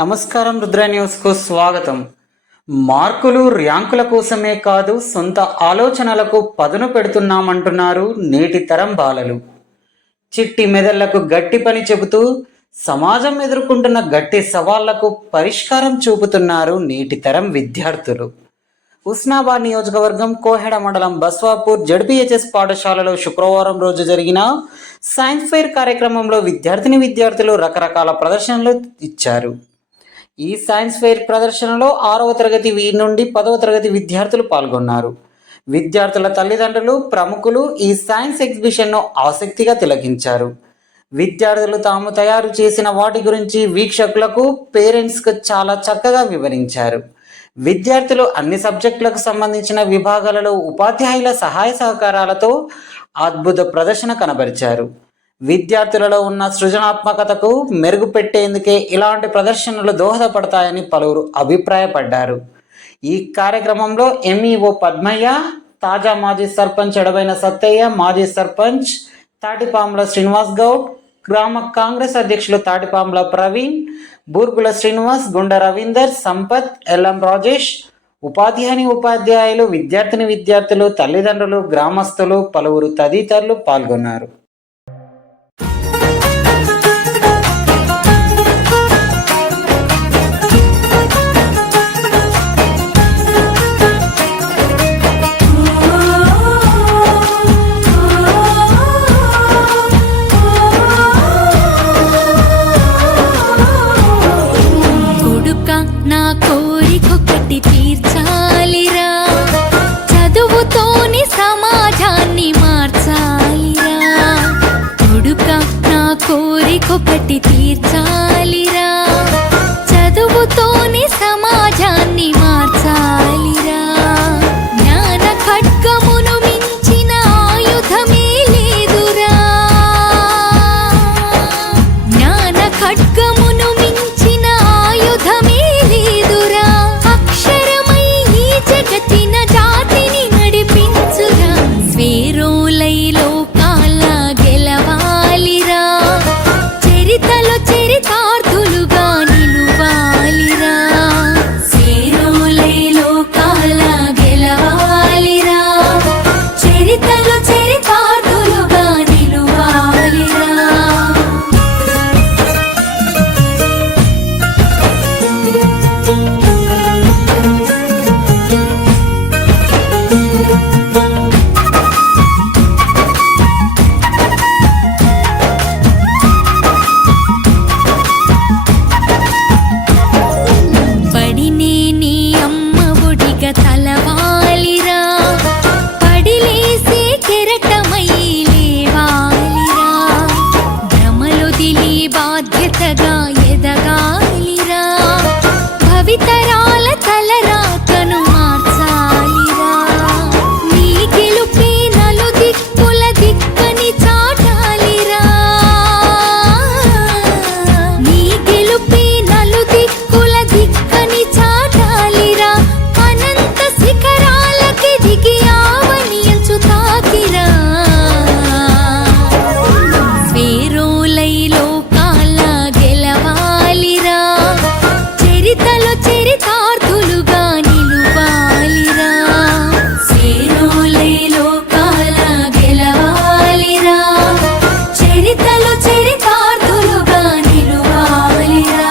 నమస్కారం. రుద్ర న్యూస్కు స్వాగతం. మార్కులు ర్యాంకుల కోసమే కాదు, సొంత ఆలోచనలకు పదును పెడుతున్నామంటున్నారు నేటి తరం బాలలు. చిట్టి మెదళ్లకు గట్టి పని చెబుతూ సమాజం ఎదుర్కొంటున్న గట్టి సవాళ్లకు పరిష్కారం చూపుతున్నారు నేటి తరం విద్యార్థులు. ఉస్నాబాద్ నియోజకవర్గం కోహెడ మండలం బస్వాపూర్ జడ్పీహెచ్ఎస్ పాఠశాలలో శుక్రవారం రోజు జరిగిన సైన్స్ ఫెయిర్ కార్యక్రమంలో విద్యార్థులు రకరకాల ప్రదర్శనలు ఇచ్చారు. ఈ సైన్స్ ఫెయిర్ ప్రదర్శనలో 6వ తరగతి నుండి 10వ తరగతి విద్యార్థులు పాల్గొన్నారు. విద్యార్థుల తల్లిదండ్రులు, ప్రముఖులు ఈ సైన్స్ ఎగ్జిబిషన్ను ఆసక్తిగా తిలకించారు. విద్యార్థులు తాము తయారు చేసిన వాటి గురించి వీక్షకులకు, పేరెంట్స్కు చాలా చక్కగా వివరించారు. విద్యార్థులు అన్ని సబ్జెక్టులకు సంబంధించిన విభాగాలలో ఉపాధ్యాయుల సహాయ సహకారాలతో అద్భుత ప్రదర్శన కనబరిచారు. విద్యార్థులలో ఉన్న సృజనాత్మకతకు మెరుగుపెట్టేందుకే ఇలాంటి ప్రదర్శనలు దోహదపడతాయని పలువురు అభిప్రాయపడ్డారు. ఈ కార్యక్రమంలో ఎంఈఓ పద్మయ్య, తాజా మాజీ సర్పంచ్ ఎడబైన సత్తయ్య, మాజీ సర్పంచ్ తాటిపాముల శ్రీనివాస్ గౌడ్, గ్రామ కాంగ్రెస్ అధ్యక్షులు తాటిపాముల ప్రవీణ్, బూర్గుల శ్రీనివాస్, గుండ రవీందర్, సంపత్, ఎల్ఎం రాజేష్, ఉపాధ్యాయులు, విద్యార్థులు, తల్లిదండ్రులు, గ్రామస్తులు, పలువురు తదితరులు పాల్గొన్నారు. తీర్చాలిరా, చదువుతోని సమాజాన్ని మార్చాలిరా. కొడుక నా కోరికొకటి తీర్చాలిరా, చదువుతోని సమాజాన్ని మార్చాలిరా. జ్ఞాన ఖడ్గమును మించిన ఆయుధమే లేదురా, జ్ఞాన ఖడ్గమును మించిన ఆయుధమే లేదురా. అక్షరమై ఈ జగతిన జాతిని నడిపించురా, స్వేరోలై లోకాల గెలవాలిరా, చరితలో చరితార్థులుగా నిలువాలిరా. స్వేరోలై లోకాల గెలవాలిరా, చరితలో చరితార్థులుగా నిలువాలిరా. పడినే నీ అమ్మ ఒడిగ తలవాలిరా, పడిలేసే కెరటమై లేవాలిరా. భ్రమలొదిలి బాధ్యతగా ఎదగాలిరా, భవితరాల తలరాతను మార్చాలిరా. నీ గెలుపే నలు దిక్కుల దిక్కని చాటాలిరా, నీ గెలుపే నలు దిక్కుల దిక్కని చాటాలిరా. అనంత శిఖరాలకి దిగి ఆవనియంచు తాకిరా, స్వేరోలై లోకాల గెలవాలిరా, చరితలో చరితార్థులుగా నిలువాలిరా. స్వేరోలై లోకాల గెలవాలిరా, చరితలో చరితార్థులుగా నిలువాలిరా.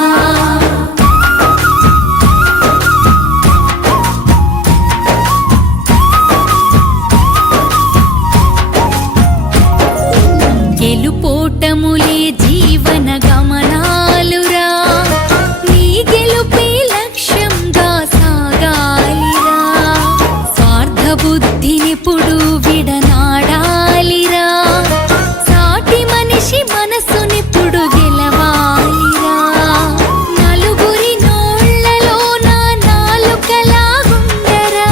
గెలుపోటములే జీవన గమనాలురా, నీ గెలుపే లక్ష్యంగా సాగాలిరా. స్వార్థ బుద్ధినిప్పుడు విడనాడాలిరా, సాటి మనిషి మనసునిప్పుడు గెలవాలిరా. నలుగురి నోళ్లలో నా నాలుకలాగుండరా,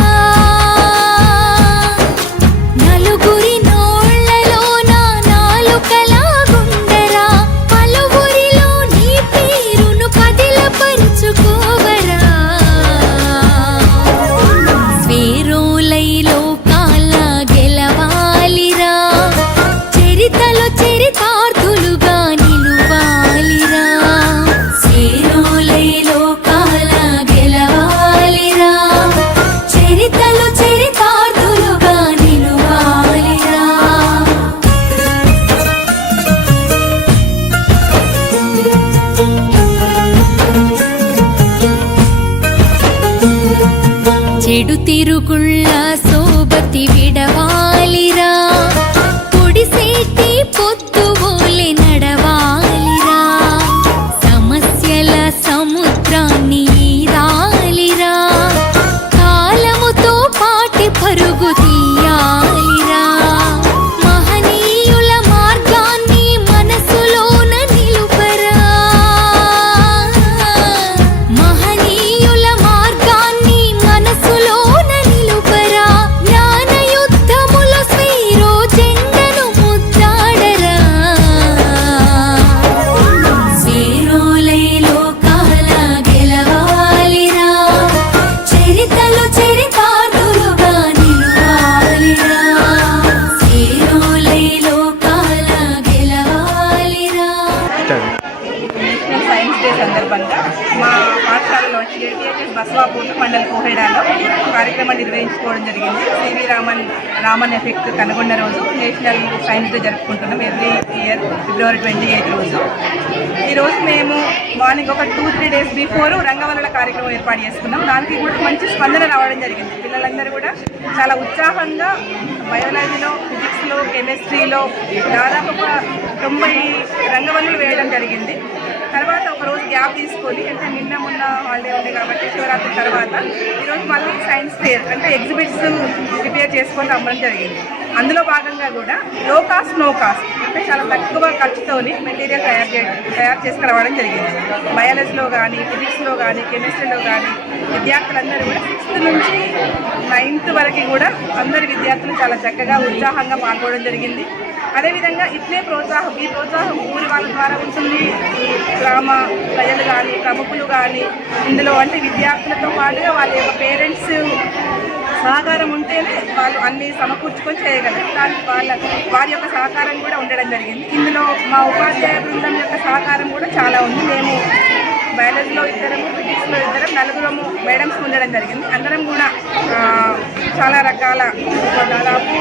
నలుగురి నోళ్లలో నా నాలుకలాగుండరా. చెడు తిరుగుళ్ళ సోబతి విడవాలిరా పొడిసేటి పొద్దువోలె నడవాలిరా సమస్యల సముద్రాన్ని ఈదాలిరా కాలముతో పాటి పరుగు తీయాలిరా మహనీయుల మార్గాన్ని మనసులోన నిలుపరా మహనీయుల మార్గాన్ని మనసులోన నిలుపరా జ్ఞాన యుద్ధములో స్వీరో జెండను ముద్దాడరా స్వీరోలై లోకాల గెలవాలిరా చరితలు చరితార్థులుగా నిలవాలిరా స్వీరోలై లోకాల గెలవాలిరా. నేషనల్ సైన్స్ డే సందర్భంగా మా పాఠశాలలో ఏటీహెచ్ఎస్ బస్వాపూర్ మండల్ కోహెడాలో కార్యక్రమం నిర్వహించుకోవడం జరిగింది. సివి రామన్ ఎఫెక్ట్ కనుగొన్న రోజు నేషనల్ సైన్స్ డే జరుపుకుంటున్నాం ఎవ్రీ ఇయర్ ఫిబ్రవరి 28 రోజు. ఈరోజు మేము మార్నింగ్ ఒక 2-3 డేస్ బిఫోర్ రంగవల్లుల కార్యక్రమం ఏర్పాటు చేసుకున్నాం. దానికి కూడా మంచి స్పందన రావడం జరిగింది. పిల్లలందరూ కూడా చాలా ఉత్సాహంగా బయాలజీలో, ఫిజిక్స్లో, కెమిస్ట్రీలో దాదాపు ఒక 90 రంగవల్లులు వేయడం జరిగింది. తర్వాత ఒక రోజు గ్యాప్ తీసుకొని అంటే నిన్న మొన్న హాలిడే ఉంది కాబట్టి శివరాత్రి తర్వాత ఈరోజు మళ్ళీ సైన్స్ ఫేర్ అంటే ఎగ్జిబిట్స్ ప్రిపేర్ చేసుకొని రమ్మడం జరిగింది. అందులో భాగంగా కూడా లో కాస్ట్ నో కాస్ట్ అంటే చాలా తక్కువ ఖర్చుతోని మెటీరియల్ తయారు చేసుకురావడం జరిగింది. బయాలజీలో కానీ, ఫిజిక్స్లో కానీ, కెమిస్ట్రీలో కానీ విద్యార్థులందరూ కూడా 6th నుంచి 9th వరకు కూడా అందరి విద్యార్థులు చాలా చక్కగా ఉత్సాహంగా పాల్గొనడం జరిగింది. అదేవిధంగా ఈ ప్రోత్సాహం ఊరి వాళ్ళ ద్వారా ఉంటుంది. ఈ గ్రామ ప్రజలు కానీ, ప్రముఖులు కానీ ఇందులో అంటే విద్యార్థులతో పాటుగా వాళ్ళ యొక్క పేరెంట్స్ సహకారం ఉంటేనే వాళ్ళు అన్ని సమకూర్చుకొని చేయగలరు. దానికి వారి యొక్క సహకారం కూడా ఉండడం జరిగింది. ఇందులో మా ఉపాధ్యాయ బృందం యొక్క సహకారం కూడా చాలా ఉంది. మేము బయాలజీలో 2, ఫిజిక్స్లో 2, 4 మేడమ్స్ ఉండడం జరిగింది. అందరం కూడా చాలా రకాల దాదాపు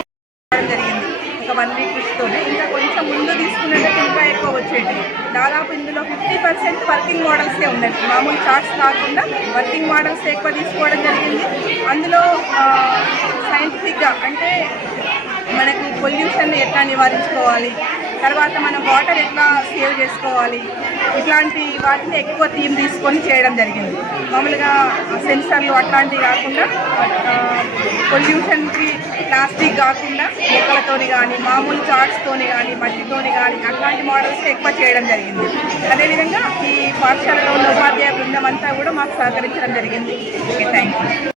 జరిగింది. ఒక 1 వీక్ కృషితోనే ఇంకా కొంచెం ముందు తీసుకున్నట్టు ఇంకా ఎక్కువ వచ్చేది. దాదాపు ఇందులో 50% వర్కింగ్ మోడల్సే ఉన్నాయి. మామూలు చార్ట్స్ కాకుండా వర్కింగ్ మోడల్స్ ఎక్కువ తీసుకోవడం జరిగింది. అందులో సైంటిఫిక్గా అంటే మనకు పొల్యూషన్ ఎట్లా నివారించుకోవాలి, తర్వాత మనం వాటర్ ఎట్లా సేవ్ చేసుకోవాలి, ఇట్లాంటి వాటిని ఎక్కువ థీమ్ తీసుకొని చేయడం జరిగింది. మామూలుగా సెన్సర్లు అట్లాంటివి కాకుండా పొల్యూషన్కి ప్లాస్టిక్ కాకుండా మొక్కలతోని కానీ, మామూలు చార్ట్స్తోని కానీ, మట్టితోని కానీ అట్లాంటి మోడల్స్ ఎక్కువ చేయడం జరిగింది. అదేవిధంగా ఈ పాఠశాలలో ఉన్న ఉపాధ్యాయ బృందం అంతా కూడా మాకు సహకరించడం జరిగింది. Okay, thank you.